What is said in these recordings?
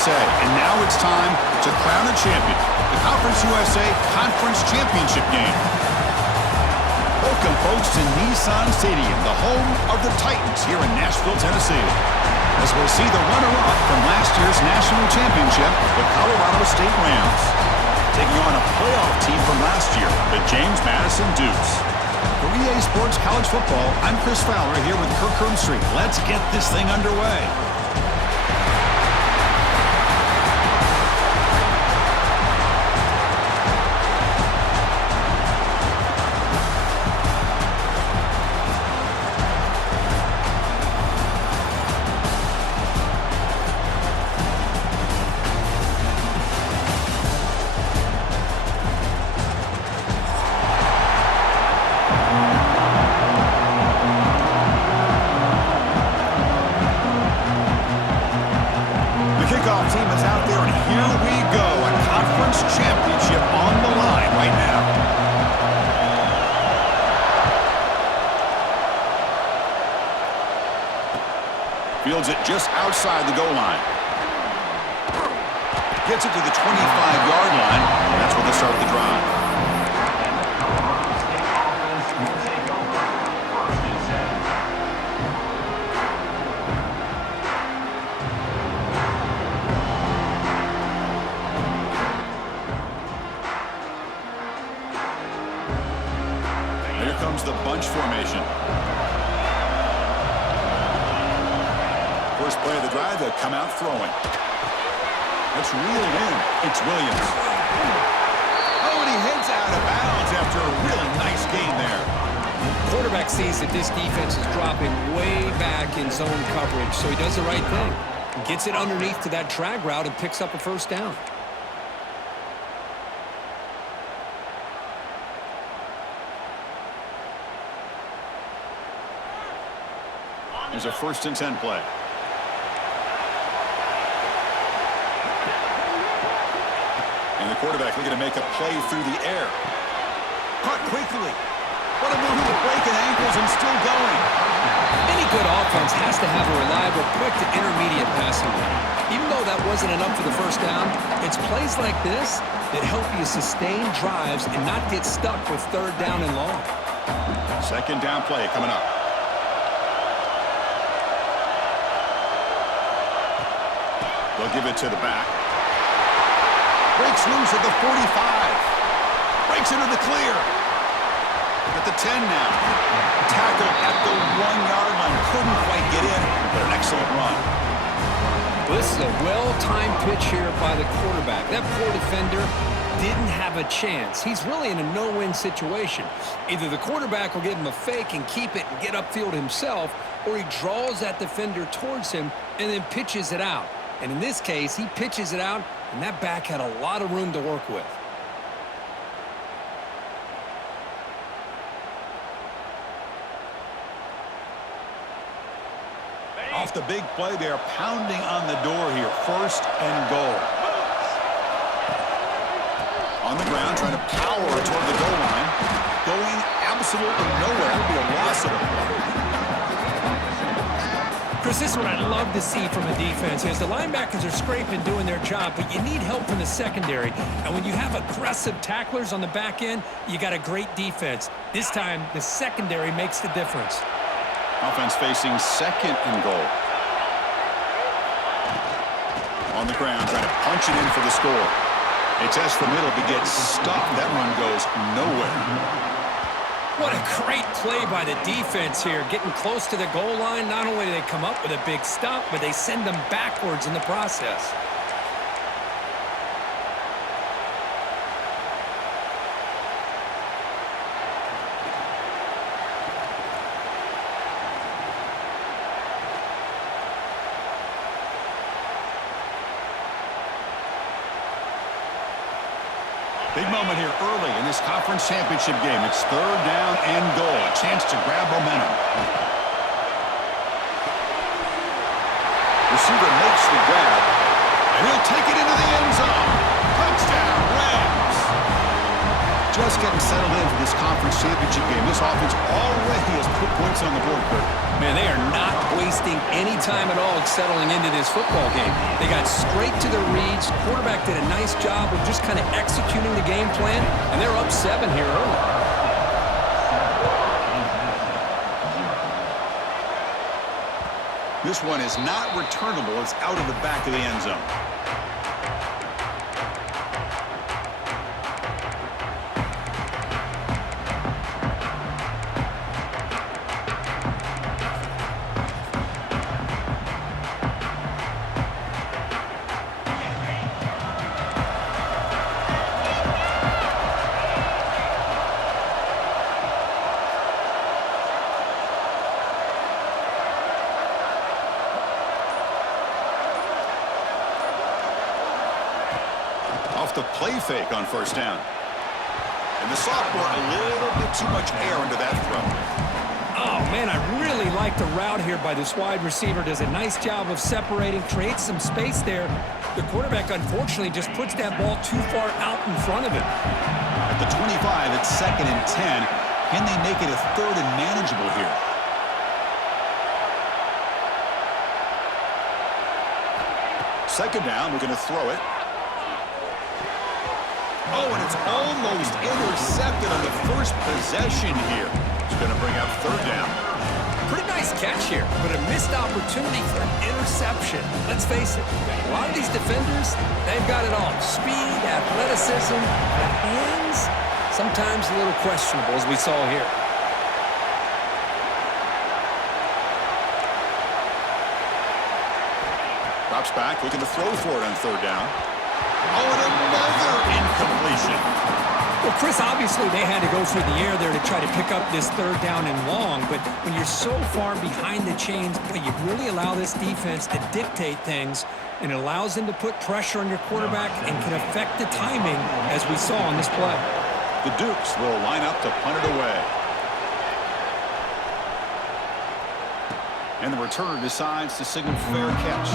USA. And now it's time to crown a champion. The Conference USA Conference Championship game. Welcome, folks, to Nissan Stadium, the home of the Titans here in Nashville, Tennessee. As we'll see the runner-up from last year's national championship, the Colorado State Rams, taking on a playoff team from last year, the James Madison Dukes. For EA Sports College Football, I'm Chris Fowler here with Kirk Herbstreit. Let's get this thing underway. Kickoff team is out there, and here we go. A conference championship on the line right now. Fields it just outside the goal line. Gets it to the 25-yard line. That's where they start the drive. Here comes the bunch formation. First play of the drive, they'll come out throwing. Let's reel it in. It's Williams. Oh, and he heads out of bounds after a really nice gain there. Quarterback sees that this defense is dropping way back in zone coverage, so he does the right thing. Gets it underneath to that drag route and picks up a first down. Here's a 1st and 10 play. And the quarterback looking to make a play through the air. Caught quickly. What a move with breaking ankles and still going. Any good offense has to have a reliable, quick to intermediate passing game. Even though that wasn't enough for the first down, it's plays like this that help you sustain drives and not get stuck with 3rd down and long. 2nd down play coming up. They'll give it to the back. Breaks loose at the 45. Breaks into the clear. At the 10 now. Tackle at the 1-yard line. Couldn't quite get in, but an excellent run. This is a well-timed pitch here by the quarterback. That poor defender didn't have a chance. He's really in a no-win situation. Either the quarterback will give him a fake and keep it and get upfield himself, or he draws that defender towards him and then pitches it out. And in this case, he pitches it out, and that back had a lot of room to work with. Off the big play, they're pounding on the door here. 1st and goal. On the ground, trying to power toward the goal line. Going absolutely nowhere. That'll be a loss of a play. Chris, this is what I'd love to see from a defense is the linebackers are scraping, doing their job, but you need help from the secondary. And when you have aggressive tacklers on the back end, you got a great defense. This time, the secondary makes the difference. Offense facing 2nd and goal. On the ground, trying to punch it in for the score. They test the middle, but gets stopped. That run goes nowhere. What a great play by the defense here. Getting close to the goal line, not only do they come up with a big stop, but they send them backwards in the process. Big moment here early in this conference championship game. It's 3rd down and goal. A chance to grab momentum. Receiver makes the grab, and he'll take it into the end zone. Touchdown, Rams. just getting settled in for this conference championship game. This offense already has put points on the board, Kurt. Man, they are not wasting any time at all settling into this football game. They got straight to their reads. Quarterback did a nice job of just kind of executing the game plan, and they're up 7 here early. This one is not returnable. It's out of the back of the end zone. Off the play fake on first down. And the sophomore, a little bit too much air under that throw. Oh, man, I really like the route here by this wide receiver. Does a nice job of separating, creates some space there. The quarterback, unfortunately, just puts that ball too far out in front of him. At the 25, it's 2nd and 10. Can they make it a 3rd and manageable here? Second down, we're going to throw it. Oh, and it's almost intercepted on the first possession here. It's going to bring up 3rd down. Pretty nice catch here, but a missed opportunity for an interception. Let's face it, a lot of these defenders, they've got it all. Speed, athleticism, but hands, sometimes a little questionable, as we saw here. Drops back, looking to throw for it on 3rd down. Oh, and another incompletion. Well, Chris, obviously they had to go through the air there to try to pick up this 3rd down and long, but when you're so far behind the chains, you really allow this defense to dictate things, and it allows them to put pressure on your quarterback and can affect the timing, as we saw on this play. The Dukes will line up to punt it away. And the returner decides to signal fair catch.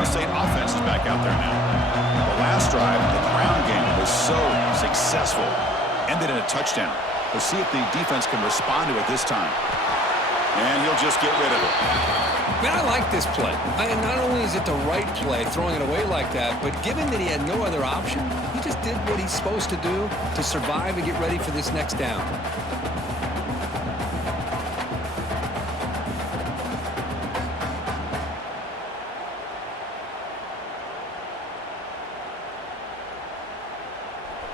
State offense is back out there now. The last drive, the ground game was so successful. Ended in a touchdown. We'll see if the defense can respond to it this time. And he'll just get rid of it. Man, I like this play. Not only is it the right play, throwing it away like that, but given that he had no other option, he just did what he's supposed to do to survive and get ready for this next down.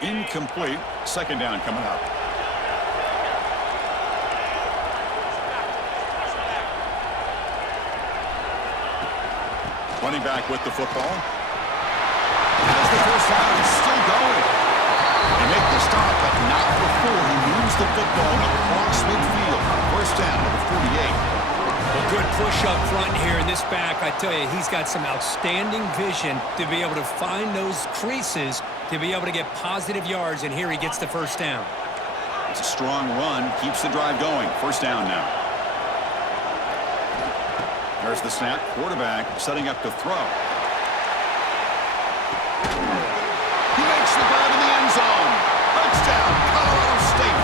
Incomplete. 2nd down coming up. Running back with the football. Has the first down and still going. They make the stop, but not before he moves the football across midfield. First down at the 48. Well, good push up front here in this back. I tell you, he's got some outstanding vision to be able to find those creases to be able to get positive yards, and here he gets the first down. It's a strong run, keeps the drive going. First down now. There's the snap. Quarterback setting up to throw. He makes the grab in the end zone. Touchdown, Colorado State.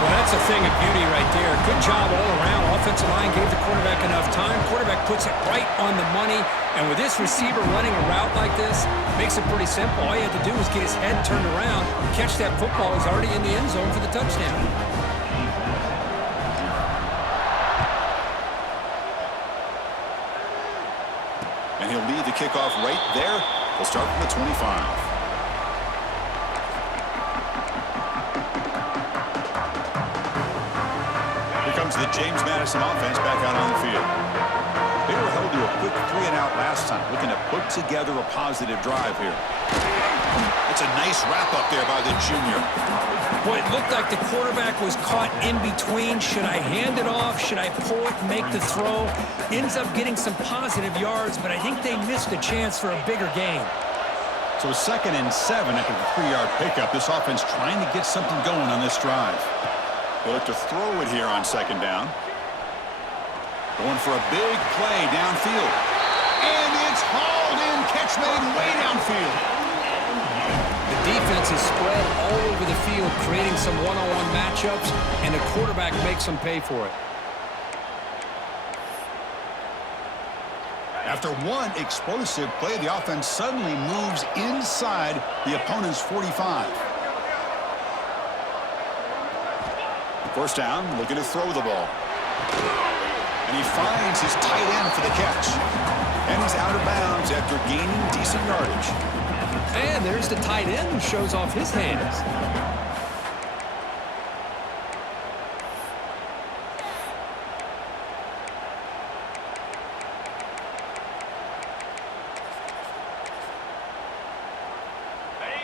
Well, that's a thing of beauty right there. Good job all around. Offensive line gave the quarterback enough time. Quarterback puts it right on the money. And with this receiver running a route like this, makes it pretty simple. All you had to do was get his head turned around, catch that football. He's already in the end zone for the touchdown. And he'll lead the kickoff right there. He'll start from the 25. The James Madison offense back out on the field. They were held to a quick 3-and-out last time, looking to put together a positive drive here. It's a nice wrap-up there by the junior. Boy, it looked like the quarterback was caught in between. Should I hand it off? Should I pull it and make the throw? Ends up getting some positive yards, but I think they missed a chance for a bigger gain. So 2nd and 7 after the 3-yard pickup. This offense trying to get something going on this drive. They'll look to throw it here on 2nd down. Going for a big play downfield. And it's hauled in. Catch made way downfield. The defense is spread all over the field, creating some one-on-one matchups, and the quarterback makes them pay for it. After one explosive play, the offense suddenly moves inside the opponent's 45. First down, looking to throw the ball. And he finds his tight end for the catch. And he's out of bounds after gaining decent yardage. And there's the tight end who shows off his hands.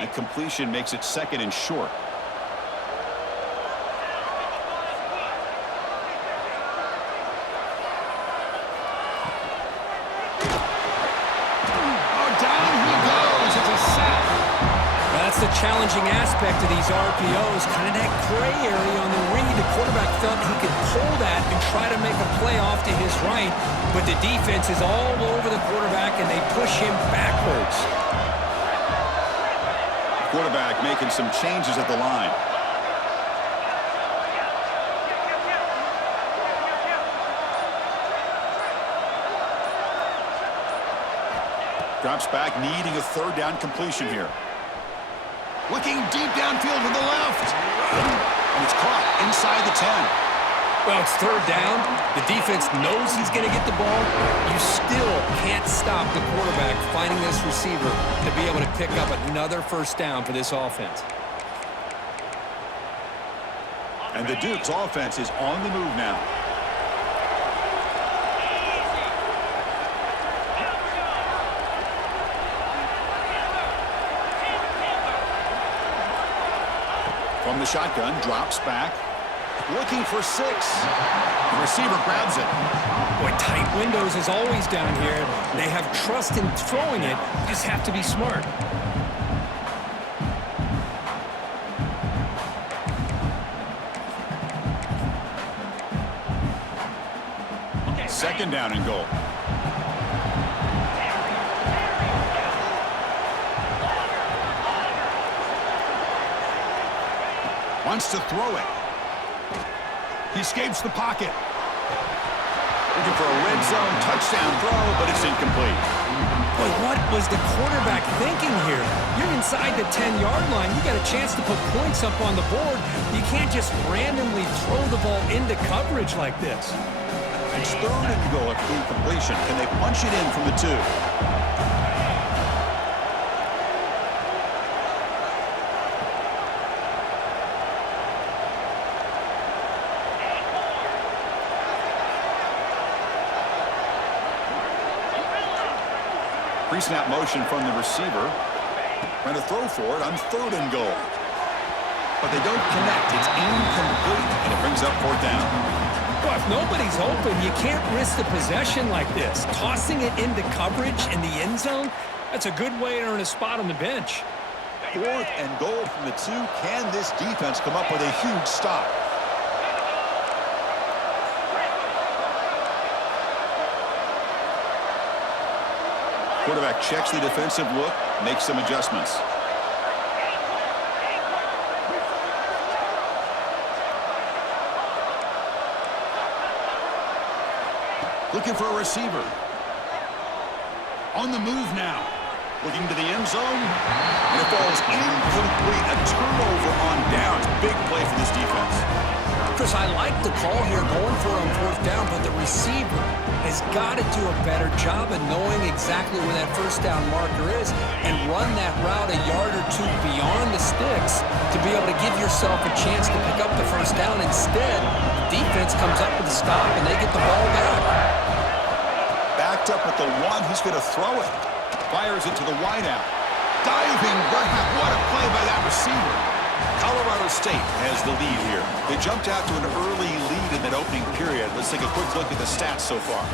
And completion makes it second and short. The challenging aspect of these RPOs, kind of that gray area on the read. The quarterback felt he could pull that and try to make a play off to his right, but the defense is all over the quarterback and they push him backwards. Quarterback making some changes at the line. Drops back, needing a third down completion here. Looking deep downfield to the left. And it's caught inside the 10. Well, it's third down. The defense knows he's going to get the ball. You still can't stop the quarterback finding this receiver to be able to pick up another first down for this offense. And the Duke's offense is on the move now. From the shotgun, drops back, looking for 6. The receiver grabs it. Boy, tight windows is always down here. They have trust in throwing it. You just have to be smart. Second down and goal. Wants to throw it. He escapes the pocket. Looking for a red zone touchdown throw, but it's incomplete. But what was the quarterback thinking here? You're inside the 10-yard line. You got a chance to put points up on the board. You can't just randomly throw the ball into coverage like this. It's third and goal at the completion. Can they punch it in from the 2? Pre-snap motion from the receiver. Trying to throw for it on third and goal. But they don't connect. It's incomplete, and it brings up fourth down. Well, if nobody's open, you can't risk the possession like this. Tossing it into coverage in the end zone, that's a good way to earn a spot on the bench. Fourth and goal from the 2. Can this defense come up with a huge stop? Quarterback checks the defensive look, makes some adjustments. Looking for a receiver. On the move now. Looking to the end zone. And it falls incomplete. A turnover on downs. Big play for this defense. Chris, I like the call here going for it on fourth down, but the receiver has got to do a better job of knowing exactly where that first down marker is and run that route a yard or 2 beyond the sticks to be able to give yourself a chance to pick up the first down. Instead, the defense comes up with a stop and they get the ball back. Backed up at the 1, he's going to throw it. Fires it to the wideout. Diving grab. What a play by that receiver. Colorado State has the lead here. They jumped out to an early lead in that opening period. Let's take a quick look at the stats so far.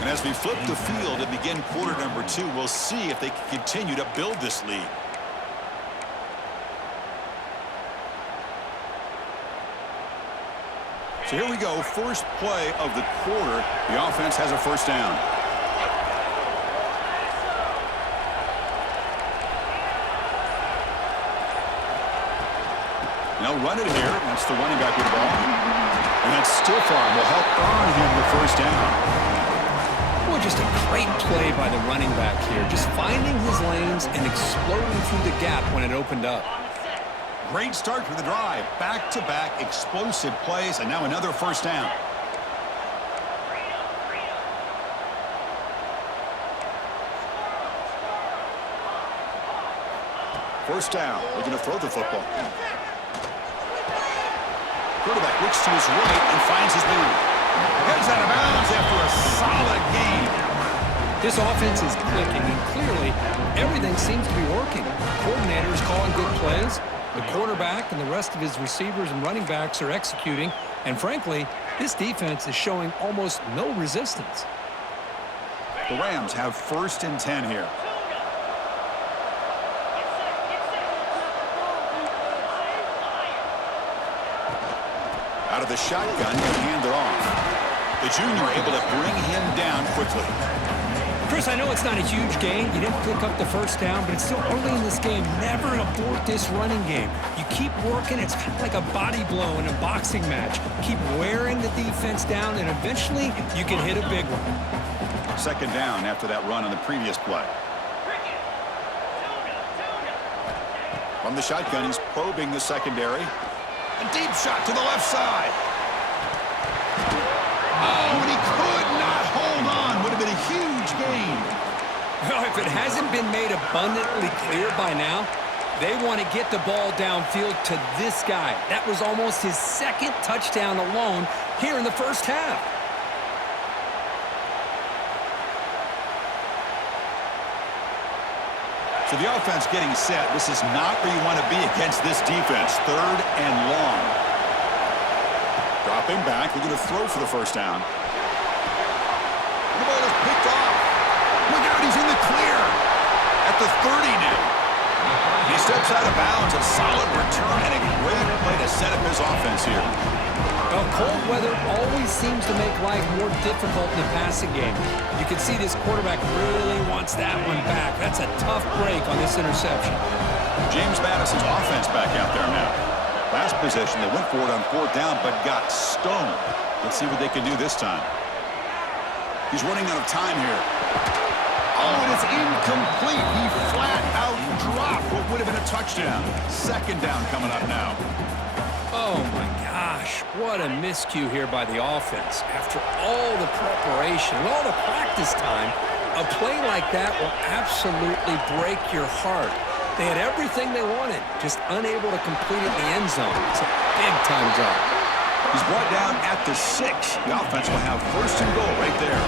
And as we flip the field and begin quarter number 2, we'll see if they can continue to build this lead. So here we go, first play of the quarter. The offense has a first down. They'll run it here. That's the running back with the ball. And that stiff arm will help earn him the first down. Boy, just a great play by the running back here. Just finding his lanes and exploding through the gap when it opened up. Great start to the drive. Back-to-back explosive plays, and now another first down. First down. We're going to throw the football. Quarterback looks to his right and finds his man. Heads out of bounds after a solid gain. This offense is clicking, and clearly everything seems to be working. The coordinator is calling good plays. The quarterback and the rest of his receivers and running backs are executing. And frankly, this defense is showing almost no resistance. The Rams have 1st and 10 here. Out of the shotgun, he'll hand it off. The junior able to bring him down quickly. Chris, I know it's not a huge gain. You didn't pick up the first down, but it's still early in this game. Never abort this running game. You keep working. It's kind of like a body blow in a boxing match. Keep wearing the defense down, and eventually you can hit a big one. Second down after that run on the previous play. From the shotgun, he's probing the secondary. A deep shot to the left side. Oh, and he could not hold on. Would have been a huge gain. Well, if it hasn't been made abundantly clear by now, they want to get the ball downfield to this guy. That was almost his second touchdown alone here in the first half. So the offense getting set. This is not where you want to be against this defense. 3rd and long. Dropping back. They're going to throw for the first down. The ball is picked off. Look out, he's in the clear. At the 30 now. He steps out of bounds. A solid return and a great play to set up his offense here. Well, cold weather always seems to make life more difficult in the passing game. You can see this quarterback really wants that one back. That's a tough break on this interception. James Madison's offense back out there now. Last possession, they went for it on 4th down, but got stoned. Let's see what they can do this time. He's running out of time here. Oh, and it's incomplete. He flat out dropped what would have been a touchdown. Second down coming up now. Oh, my gosh. What a miscue here by the offense. After all the preparation and all the practice time, a play like that will absolutely break your heart. They had everything they wanted, just unable to complete it in the end zone. It's a big-time drop. He's brought down at the 6. The offense will have 1st and goal right there.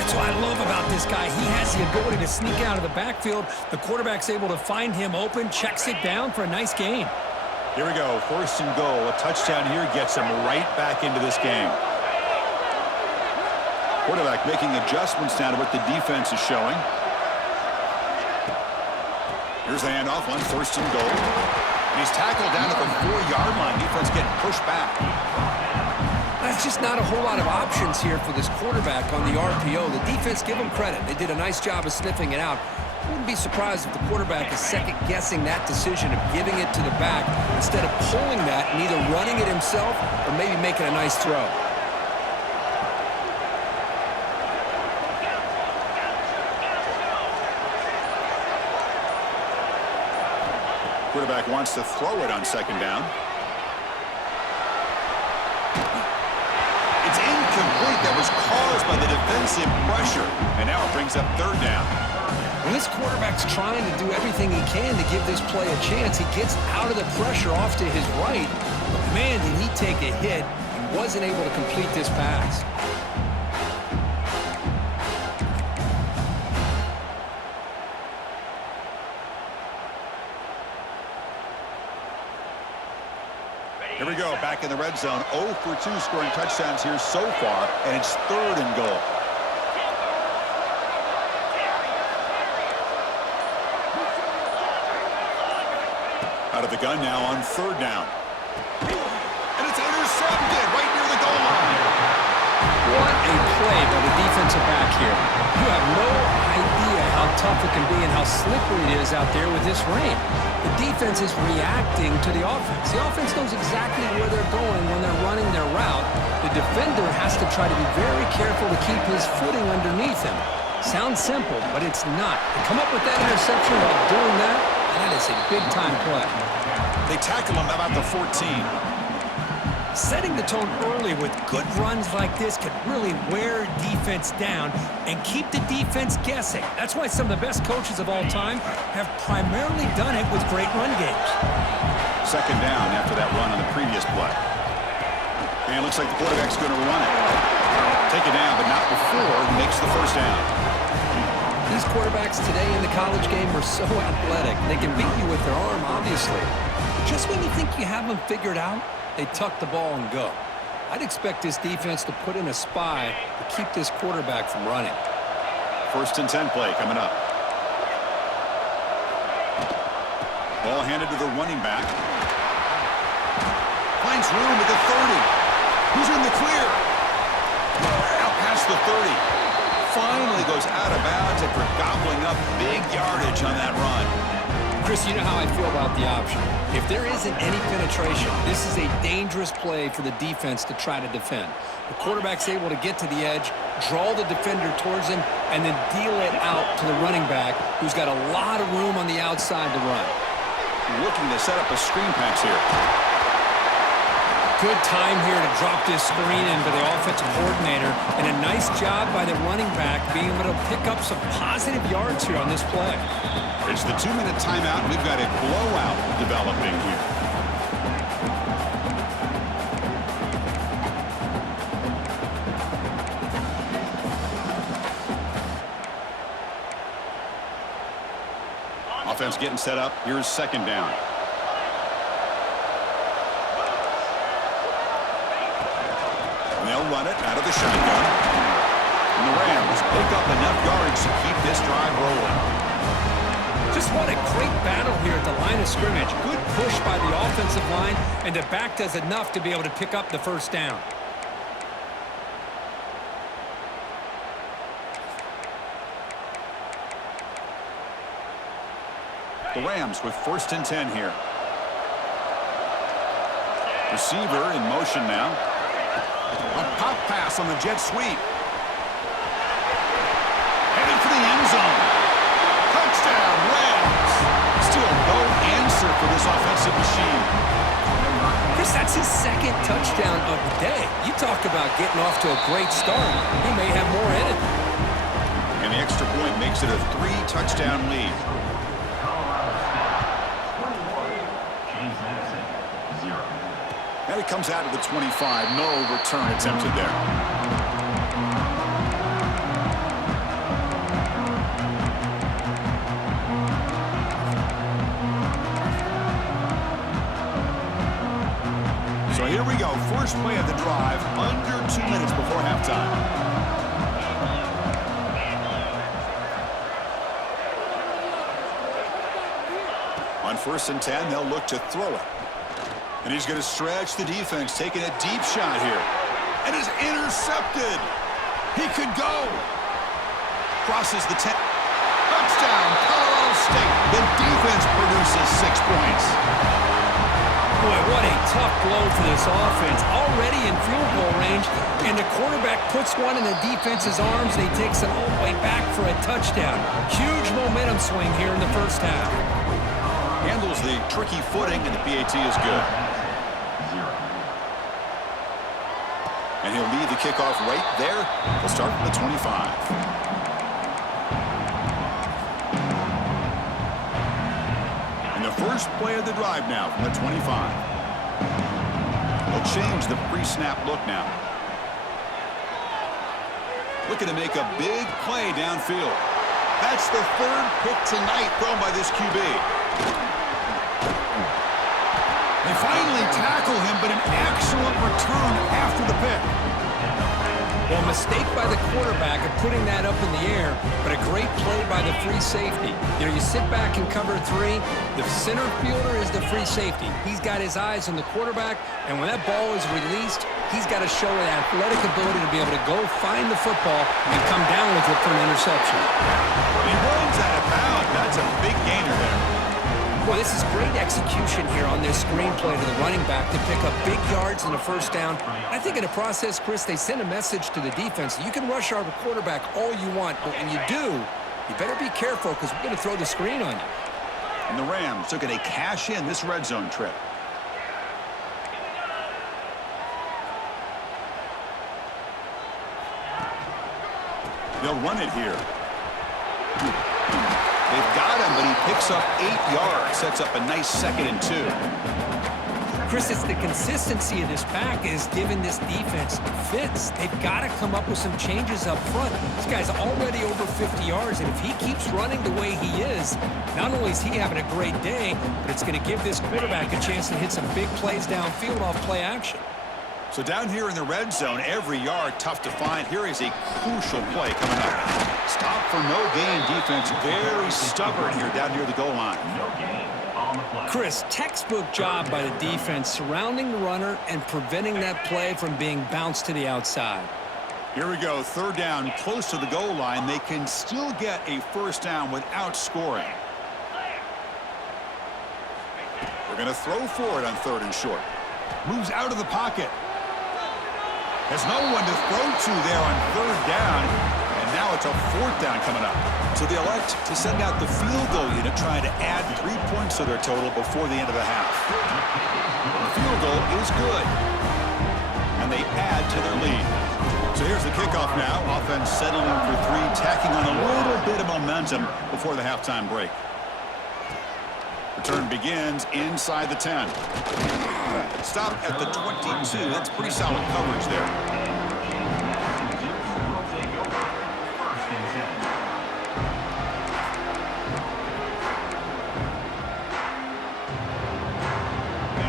That's what I love about this guy. He has the ability to sneak out of the backfield. The quarterback's able to find him open, checks it down for a nice gain. Here we go, 1st and goal. A touchdown here gets him right back into this game. Quarterback making adjustments now to what the defense is showing. Here's the handoff on 1st and goal. And he's tackled down at the 4-yard line. Defense getting pushed back. That's just not a whole lot of options here for this quarterback on the RPO. The defense, give them credit. They did a nice job of sniffing it out. Wouldn't be surprised if the quarterback is second-guessing that decision of giving it to the back instead of pulling that and either running it himself or maybe making a nice throw. Quarterback wants to throw it on 2nd down. It's incomplete. That was caused by the defensive pressure. And now it brings up 3rd down. When this quarterback's trying to do everything he can to give this play a chance, he gets out of the pressure off to his right. But man, did he take a hit and wasn't able to complete this pass. Here we go, back in the red zone. 0 for 2 scoring touchdowns here so far, and it's 3rd and goal. Out of the gun now on 3rd down. And it's intercepted. here. You have no idea how tough it can be and how slippery it is out there with this rain. The defense is reacting to the offense. The offense knows exactly where they're going when they're running their route. The defender has to try to be very careful to keep his footing underneath him. Sounds simple, but it's not. To come up with that interception while doing that, that is a big-time play. They tackle him about the 14. Setting the tone early with good runs like this can really wear defense down and keep the defense guessing. That's why some of the best coaches of all time have primarily done it with great run games. Second down after that run on the previous play. And it looks like the quarterback's going to run it. Take it down, but not before he makes the first down. These quarterbacks today in the college game are so athletic. They can beat you with their arm, obviously. Just when you think you have them figured out, they tuck the ball and go. I'd expect this defense to put in a spy to keep this quarterback from running. First and 10 play coming up. Ball handed to the running back. Finds room at the 30. Who's in the clear? Out past the 30. Finally goes out of bounds after gobbling up big yardage on that run. Chris, you know how I feel about the option. If there isn't any penetration, this is a dangerous play for the defense to try to defend. The quarterback's able to get to the edge, draw the defender towards him, and then deal it out to the running back, who's got a lot of room on the outside to run. Looking to set up a screen pass here. Good time here to drop this screen in by the offensive coordinator, and a nice job by the running back being able to pick up some positive yards here on this play. It's the 2-minute timeout. We've got a blowout developing here. Offense getting set up. Here's second down. And they'll run it out of the shotgun. And the Rams pick up enough yards to keep this drive rolling. Just what a great battle here at the line of scrimmage. Good push by the offensive line, and the back does enough to be able to pick up the first down. The Rams with first and 10 here. Receiver in motion now. A pop pass on the jet sweep. Heading for the end zone. Touchdown, Rams. Still no answer for this offensive machine. Chris, that's his second touchdown of the day. You talk about getting off to a great start. He may have more in it. And the extra point makes it a 3-touchdown lead. And it comes out of the 25. No return attempted there. So here we go. First play of the drive. Under 2 minutes before halftime. On first and 10, they'll look to throw it. And he's going to stretch the defense, taking a deep shot here. And is intercepted. He could go. Crosses the 10. Touchdown, Colorado State. The defense produces 6 points. Boy, what a tough blow for this offense. Already in field goal range, and the quarterback puts one in the defense's arms, and he takes it all the way back for a touchdown. Huge momentum swing here in the first half. Handles the tricky footing, and the PAT is good. And he'll lead the kickoff right there. He'll start from the 25. And the first play of the drive now from the 25. They'll change the pre-snap look now. Looking to make a big play downfield. That's the third pick tonight thrown by this QB. They finally tackle him, but an excellent return after the pick. Well, a mistake by the quarterback of putting that up in the air, but a great play by the free safety. You know, you sit back and cover 3. The center fielder is the free safety. He's got his eyes on the quarterback, and when that ball is released, he's got to show an athletic ability to be able to go find the football and come down with it for an interception. He runs out of bounds. That's a big gainer there. Well, this is great execution here on this screenplay to the running back to pick up big yards and a first down. I think in the process, Chris, they send a message to the defense. You can rush our quarterback all you want, but when you do, you better be careful because we're going to throw the screen on you. And the Rams looking to cash in this red zone trip. They'll run it here. They've got him, but he picks up 8 yards. Sets up a nice 2nd and 2. Chris, it's the consistency of this back is giving this defense fits. They've got to come up with some changes up front. This guy's already over 50 yards, and if he keeps running the way he is, not only is he having a great day, but it's going to give this quarterback a chance to hit some big plays downfield off play action. So down here in the red zone, every yard tough to find. Here is a crucial play coming up. Stop for no gain defense. Very stubborn here down near the goal line. Chris, textbook job by the defense surrounding the runner and preventing that play from being bounced to the outside. Here we go. 3rd down, close to the goal line. They can still get a first down without scoring. They're going to throw for it on 3rd and short. Moves out of the pocket. Has no one to throw to there on 3rd down, and now it's a 4th down coming up. So they elect to send out the field goal unit, trying to add 3 points to their total before the end of the half. The field goal is good, and they add to their lead. So here's the kickoff now. Offense settling for 3, tacking on a little bit of momentum before the halftime break. Return begins inside the 10. Stop at the 22. That's pretty solid coverage there.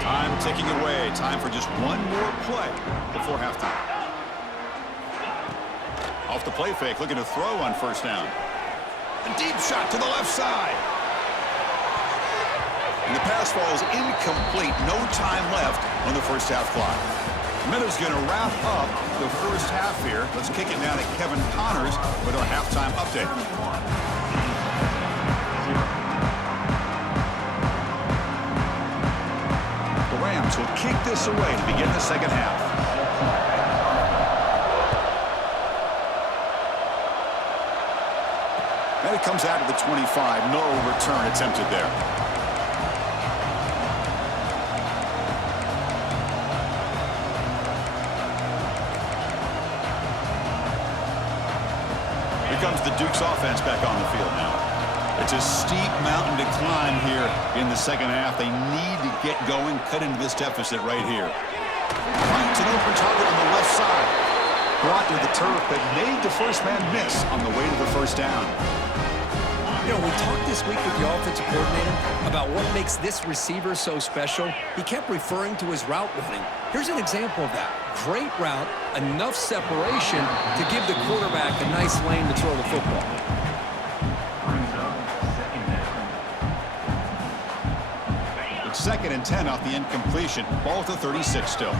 Time ticking away. Time for just one more play before halftime. Off the play fake, looking to throw on 1st down. A deep shot to the left side. And the pass falls incomplete. No time left on the first half clock. Minutes going to wrap up the first half here. Let's kick it down to Kevin Connors with our halftime update. The Rams will kick this away to begin the second half. And it comes out of the 25. No return attempted there. Here comes the Duke's offense back on the field now. It's a steep mountain to climb here in the second half. They need to get going, cut into this deficit right here. Finds an open target on the left side. Brought to the turf, but made the first man miss on the way to the first down. You know, we talked this week with the offensive coordinator about what makes this receiver so special. He kept referring to his route running. Here's an example of that. Great route, enough separation to give the quarterback a nice lane to throw the football. It's 2nd and 10 off the incompletion. Ball to 36 still.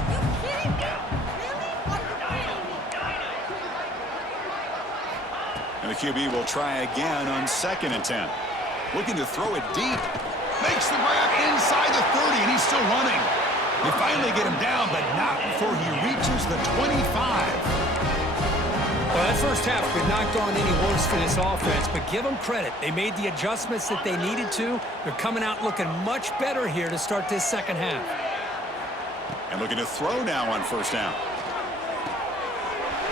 And the QB will try again on 2nd and 10. Looking to throw it deep. Makes the grab inside the 30, and he's still running. They finally get him down, but not before he reaches the 25. Well, that first half could not have gone any worse for this offense, but give them credit. They made the adjustments that they needed to. They're coming out looking much better here to start this second half. And looking to throw now on 1st down.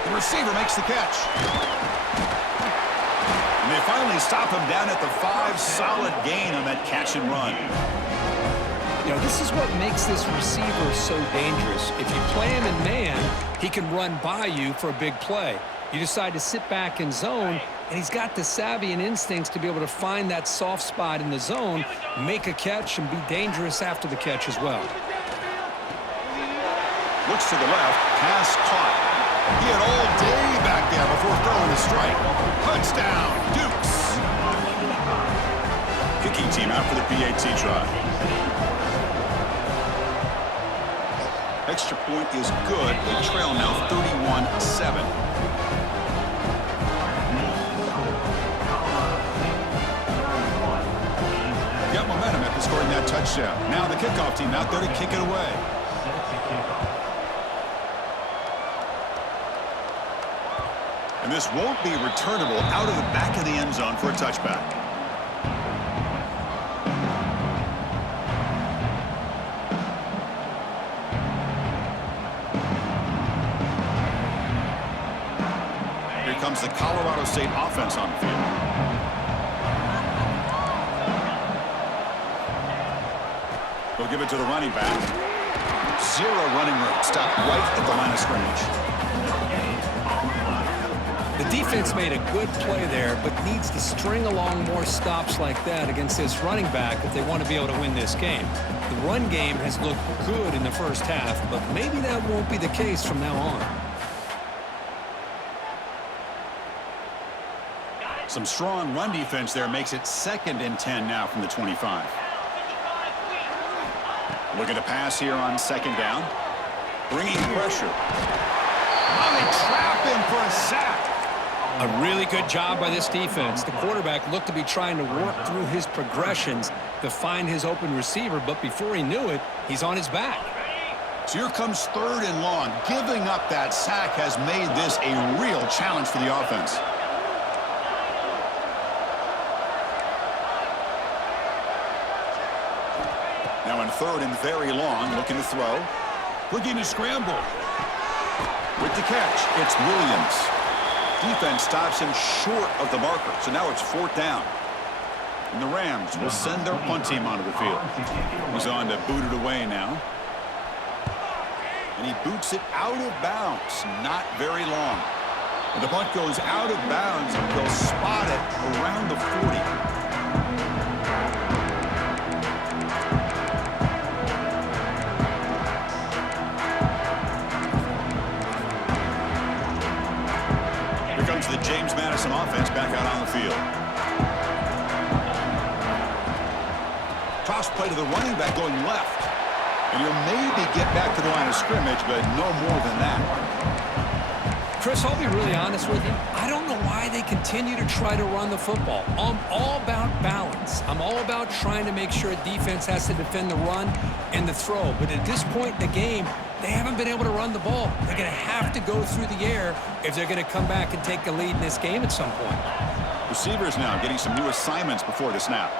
The receiver makes the catch. And they finally stop him down at the 5. Solid gain on that catch and run. You know, this is what makes this receiver so dangerous. If you play him in man, he can run by you for a big play. You decide to sit back in zone, and he's got the savvy and instincts to be able to find that soft spot in the zone, make a catch, and be dangerous after the catch as well. Looks to the left, pass caught. He had all day back there before throwing the strike. Touchdown, Dukes. Kicking team out for the PAT try. Extra point is good. They trail now 31-7. Got momentum after scoring that touchdown. Now the kickoff team out there to kick it away. And this won't be returnable out of the back of the end zone for a touchback. Here comes the Colorado State offense on the field. They'll give it to the running back. Zero running room. Stop right at the line of scrimmage. The defense made a good play there, but needs to string along more stops like that against this running back if they want to be able to win this game. The run game has looked good in the first half, but maybe that won't be the case from now on. Some strong run defense there makes it 2nd and 10 now from the 25. Looking to pass here on 2nd down. Bringing pressure. Oh, they trap him for a sack. A really good job by this defense. The quarterback looked to be trying to work through his progressions to find his open receiver, but before he knew it, he's on his back. So here comes 3rd and long. Giving up that sack has made this a real challenge for the offense. Now in 3rd and very long, looking to throw. Looking to scramble. With the catch, it's Williams. Defense stops him short of the marker, so now it's 4th down. And the Rams will send their punt team onto the field. He's on to boot it away now. And he boots it out of bounds, not very long. And the punt goes out of bounds, and they'll spot it around the 40. The James Madison offense back out on the field. Toss play to the running back going left. And he'll maybe get back to the line of scrimmage, but no more than that. Chris, I'll be really honest with you. I don't know why they continue to try to run the football. I'm all about balance. I'm all about trying to make sure a defense has to defend the run and the throw. But at this point in the game, they haven't been able to run the ball. They're going to have to go through the air if they're going to come back and take a lead in this game at some point. Receivers now getting some new assignments before the snap.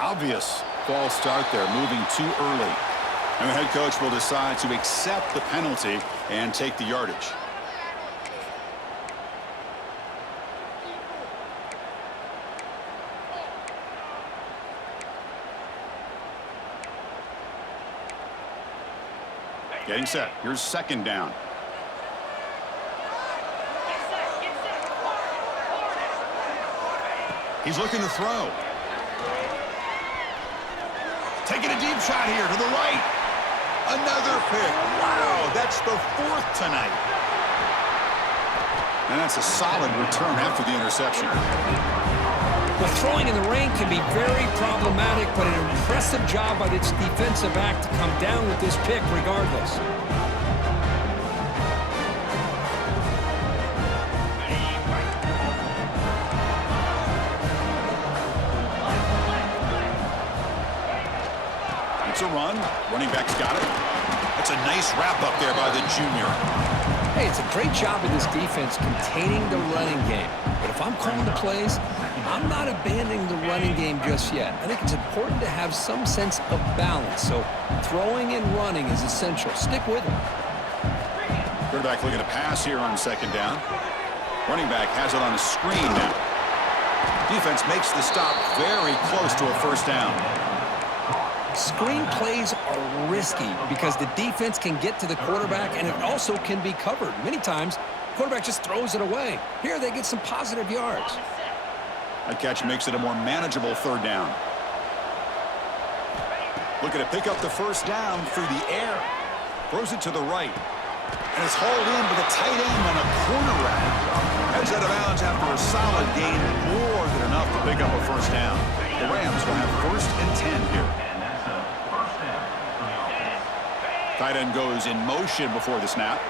Obvious false start there, moving too early. And the head coach will decide to accept the penalty and take the yardage. Getting set. Here's 2nd down. He's looking to throw. Taking a deep shot here to the right. Another pick. Wow, that's the 4th tonight. And that's a solid return after the interception. Well, throwing in the rain can be very problematic, but an impressive job by this defensive back to come down with this pick regardless. It's a run. Running back's got it. It's a nice wrap up there by the junior. Hey, it's a great job of this defense containing the running game. But if I'm calling the plays, I'm not abandoning the running game just yet. I think it's important to have some sense of balance. So throwing and running is essential. Stick with it. Quarterback looking to pass here on 2nd down. Running back has it on a screen now. Defense makes the stop very close to a 1st down. Screen plays are risky because the defense can get to the quarterback and it also can be covered. Many times, the quarterback just throws it away. Here, they get some positive yards. That catch makes it a more manageable 3rd down. Looking to pick up the 1st down through the air. Throws it to the right. And it's hauled in with a tight end on a corner route. Heads out of bounds after a solid gain, more than enough to pick up a first down. The Rams will have 1st and 10 here. Tight end goes in motion before the snap.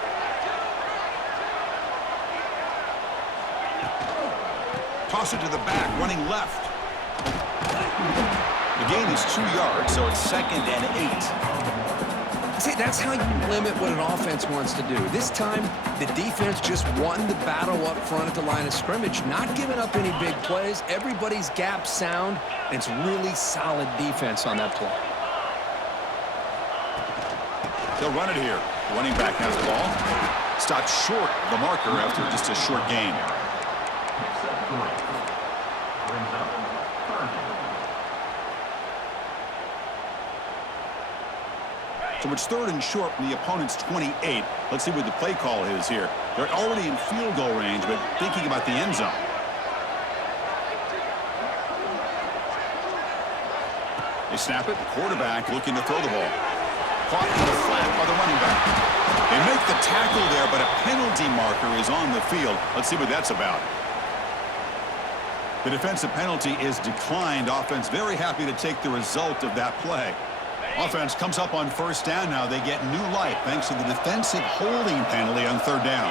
Toss it to the back, running left. The gain is 2 yards, so it's 2nd and 8. See, that's how you limit what an offense wants to do. This time, the defense just won the battle up front at the line of scrimmage, not giving up any big plays. Everybody's gap sound, and it's really solid defense on that play. They'll run it here. The running back has the ball. Stopped short of the marker after just a short gain. So it's 3rd and short from the opponent's 28. Let's see what the play call is here. They're already in field goal range, but thinking about the end zone. They snap it. The quarterback looking to throw the ball. Caught in the flat by the running back. They make the tackle there, but a penalty marker is on the field. Let's see what that's about. The defensive penalty is declined. Offense very happy to take the result of that play. Offense comes up on 1st down now. They get new life thanks to the defensive holding penalty on 3rd down.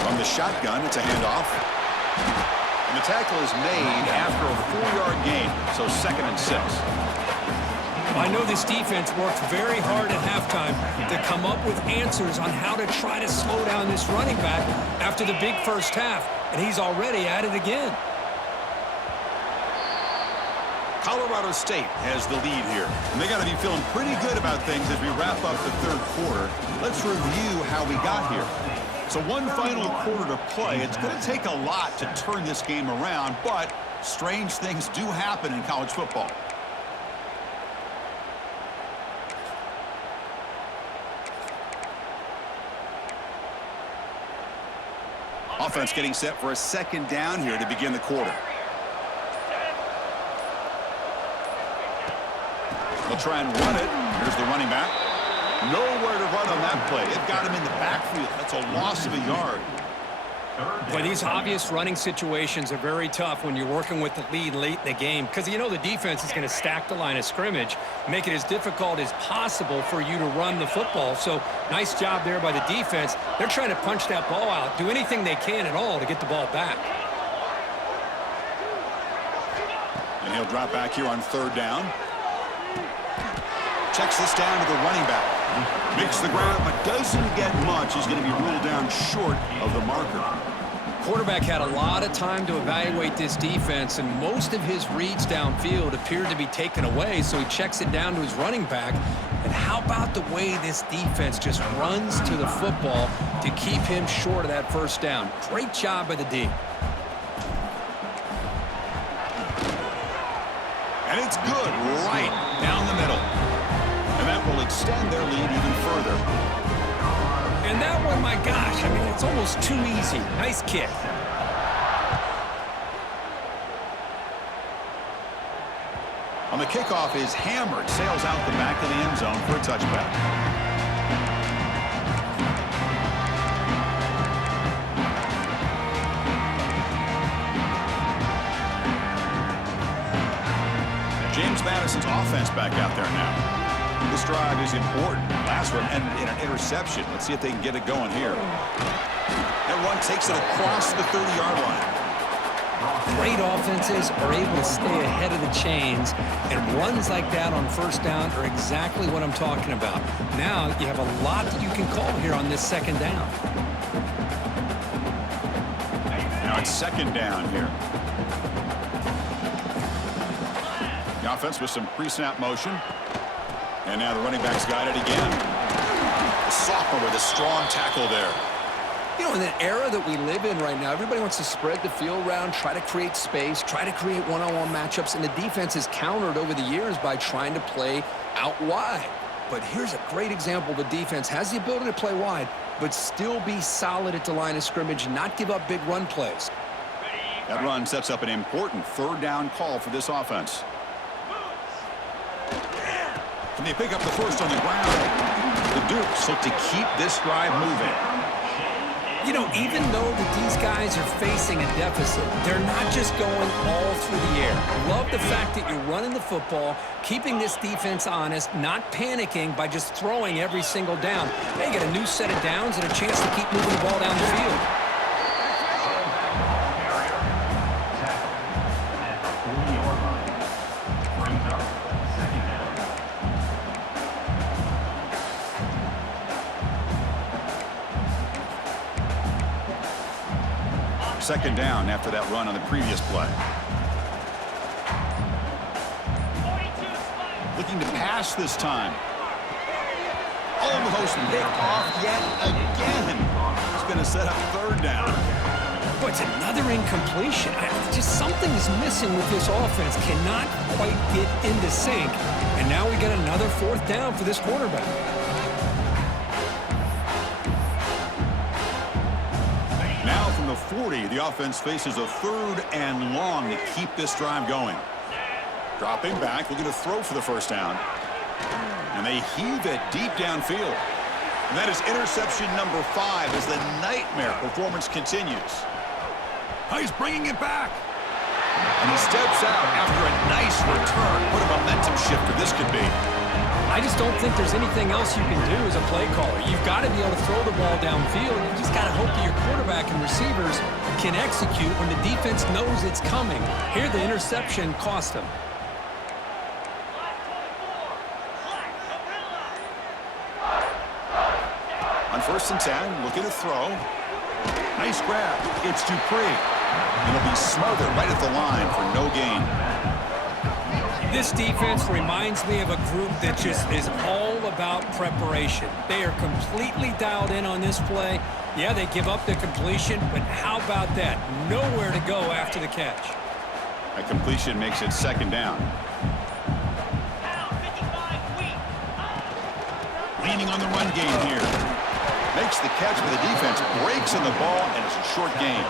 From the shotgun, it's a handoff. And the tackle is made after a 4-yard gain, so 2nd and 6. I know this defense worked very hard at halftime to come up with answers on how to try to slow down this running back after the big first half, and he's already at it again. Colorado State has the lead here. And they got to be feeling pretty good about things as we wrap up the 3rd quarter. Let's review how we got here. So one final quarter to play. It's going to take a lot to turn this game around, but strange things do happen in college football. Offense getting set for a 2nd down here to begin the quarter. They'll try and run it. Here's the running back. Nowhere to run on that play. They've got him in the backfield. That's a loss of a yard. But these obvious running situations are very tough when you're working with the lead late in the game, because you know the defense is going to stack the line of scrimmage, make it as difficult as possible for you to run the football. So nice job there by the defense. They're trying to punch that ball out, do anything they can at all to get the ball back. And he'll drop back here on 3rd down. Checks this down to the running back. Makes the grab, but doesn't get much. He's going to be ruled down short of the marker. Quarterback had a lot of time to evaluate this defense, and most of his reads downfield appeared to be taken away, so he checks it down to his running back. And how about the way this defense just runs to the football to keep him short of that 1st down? Great job by the D. And it's good right down the middle. And that will extend their lead even further. And that one, my gosh, I mean, it's almost too easy. Nice kick. On the kickoff is hammered, sails out the back of the end zone for a touchback. James Madison's offense back out there now. This drive is important. Last one ended in an interception. Let's see if they can get it going here. That run takes it across the 30-yard line. Great offenses are able to stay ahead of the chains, and runs like that on 1st down are exactly what I'm talking about. Now you have a lot that you can call here on this 2nd down. Now it's 2nd down here. The offense with some pre-snap motion. And now the running back's got it again. The sophomore with a strong tackle there. You know, in the era that we live in right now, everybody wants to spread the field around, try to create space, try to create one-on-one matchups, and the defense has countered over the years by trying to play out wide. But here's a great example. The defense has the ability to play wide, but still be solid at the line of scrimmage and not give up big run plays. That run sets up an important 3rd down call for this offense. Can they pick up the first on the ground? The Dukes look to keep this drive moving. You know, even though that these guys are facing a deficit, they're not just going all through the air. Love the fact that you're running the football, keeping this defense honest, not panicking by just throwing every single down. They get a new set of downs and a chance to keep moving the ball down the field. Second down after that run on the previous play. Looking to pass this time. Almost picked off yet again. He's going to set up third down. Boy, it's another incompletion. Just something's missing with this offense. Cannot quite get into sync. And now we get another fourth down for this quarterback. Now from the 40, the offense faces a third and long to keep this drive going. Dropping back, looking to throw for the first down. And they heave it deep downfield. And that is interception number 5 as the nightmare performance continues. He's bringing it back. And he steps out after a nice return. What a momentum shifter this could be. I just don't think there's anything else you can do as a play caller. You've got to be able to throw the ball downfield. You just got to hope that your quarterback and receivers can execute when the defense knows it's coming. Here, the interception cost him. On 1st and 10, looking to throw. Nice grab. It's Dupree. And he'll be smothered right at the line for no gain. This defense reminds me of a group that just is all about preparation. They are completely dialed in on this play. Yeah, they give up the completion, but how about that? Nowhere to go after the catch. A completion makes it second down. Leaning on the run game here. Makes the catch for the defense, breaks in the ball, and it's a short gain.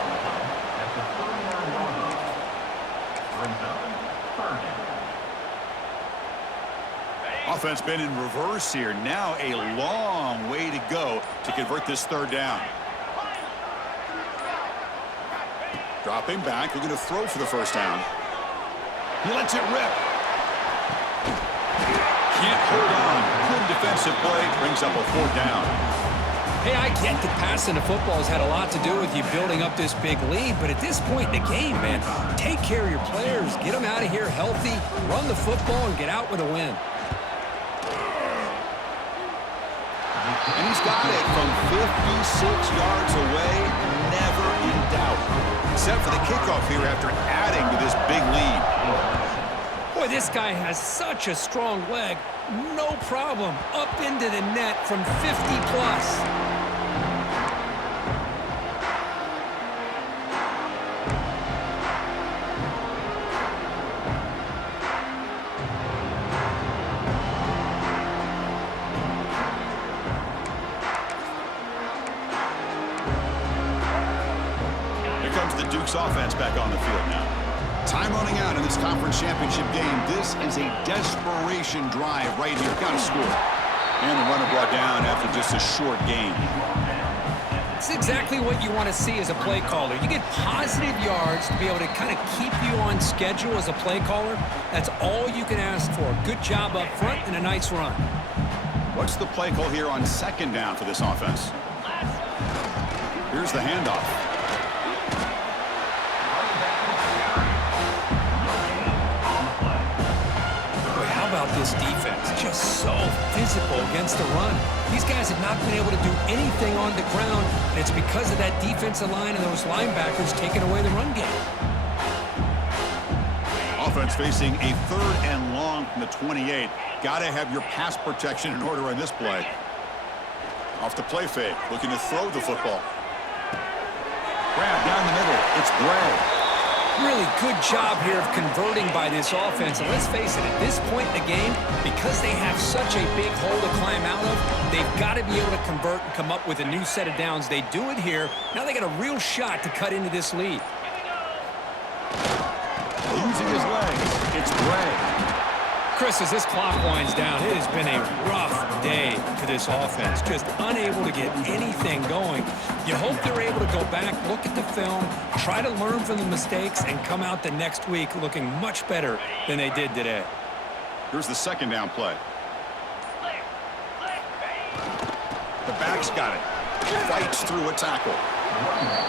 Offense been in reverse here. Now a long way to go to convert this third down. Dropping back, looking to throw for the first down. He lets it rip. Can't hold on. Good defensive play, brings up a fourth down. Hey, I get that passing the football has had a lot to do with you building up this big lead, but at this point in the game, man, take care of your players, get them out of here healthy, run the football, and get out with a win. And he's got it from 56 yards away, never in doubt. Set for the kickoff here after adding to this big lead. Boy, this guy has such a strong leg. No problem. Up into the net from 50+. The Dukes offense back on the field now. Time running out in this conference championship game. This is a desperation drive right here. Got to score. And the runner brought down after just a short gain. It's exactly what you want to see as a play caller. You get positive yards to be able to kind of keep you on schedule as a play caller. That's all you can ask for. Good job up front and a nice run. What's the play call here on second down for this offense? Here's the handoff. This defense just so physical against the run. These guys have not been able to do anything on the ground, and it's because of that defensive line and those linebackers taking away the run game. Offense facing a third and long from the 28. Got to have your pass protection in order on this play. Off the play fake, looking to throw the football. Grab down the middle. It's Gray. Really good job here of converting by this offense. And let's face it, at this point in the game, because they have such a big hole to climb out of, they've got to be able to convert and come up with a new set of downs. They do it here. Now they got a real shot to cut into this lead. Using his legs, it's Gray. Chris, as this clock winds down, it has been a rough day for this offense. Just unable to get anything going. You hope they're able to go back, look at the film, try to learn from the mistakes, and come out the next week looking much better than they did today. Here's the second down play. The back's got it. Fights through a tackle.